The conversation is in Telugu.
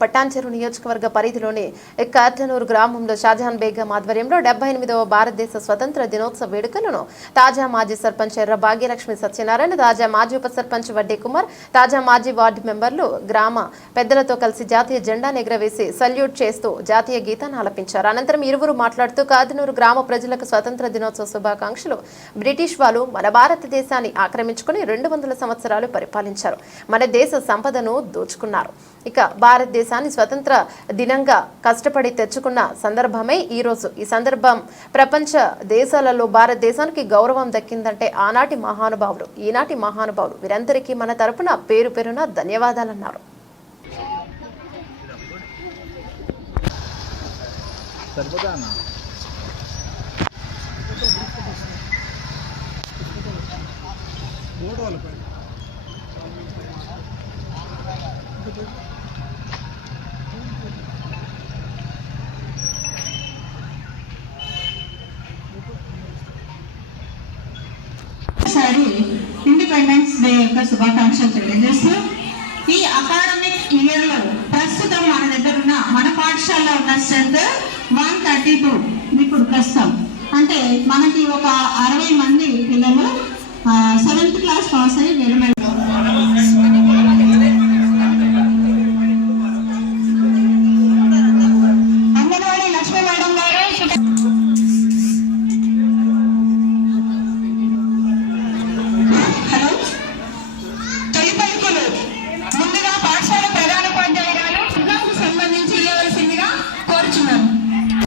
పట్టాంచెరు నియోజకవర్గ పరిధిలోని కార్టనూరు గ్రామంలో షాజహాన్ బేగం ఆధ్వర్యంలో డెబ్బై ఎనిమిదవ భారతదేశ స్వతంత్ర దినోత్సవ వేడుకలను తాజా మాజీ సర్పంచ్ ఎర్ర భాగ్యలక్ష్మి సత్యనారాయణ తాజా మాజీ ఉప సర్పంచ్ వడ్డీ కుమార్ తాజా మాజీ వార్డు మెంబర్లు గ్రామ పెద్దలతో కలిసి జాతీయ జెండాను ఎగురవేసి సల్యూట్ చేస్తూ జాతీయ గీతాన్ని ఆలపించారు. అనంతరం ఇరువురు మాట్లాడుతూ కాదనూరు గ్రామ ప్రజలకు స్వతంత్ర దినోత్సవ శుభాకాంక్షలు. బ్రిటిష్ వాళ్ళు మన భారతదేశాన్ని ఆక్రమించుకుని రెండు వందల సంవత్సరాలు పరిపాలించారు. మన దేశ సంపదను దోచుకున్నారు. ఇక భారతదేశ భారతదేశాన్ని స్వతంత్ర దినంగా కష్టపడి తెచ్చుకున్న సందర్భమే ఈ రోజు. ఈ సందర్భం ప్రపంచ దేశాలలో భారతదేశానికి గౌరవం దక్కిందంటే ఆనాటి మహానుభావులు ఈనాటి మహానుభావులు వీరందరికీ మన తరపున పేరు పేరున ధన్యవాదాలన్నారు. మూడు అన్న పైన ఇండిపెండెన్స్ డే యొక్క శుభాకాంక్షలు తెలియజేస్తూ ఈ అకాడమిక్ ఇయర్లో ప్రస్తుతం మన దగ్గర ఉన్న మన పాఠశాలలో ఉన్న స్ట్రెంత్ వన్ థర్టీ టూ ఇప్పుడు ప్రస్తుతం. అంటే మనకి ఒక అరవై మంది పిల్లలు సెవెంత్ క్లాస్ పాస్ అయ్యి నిలబడి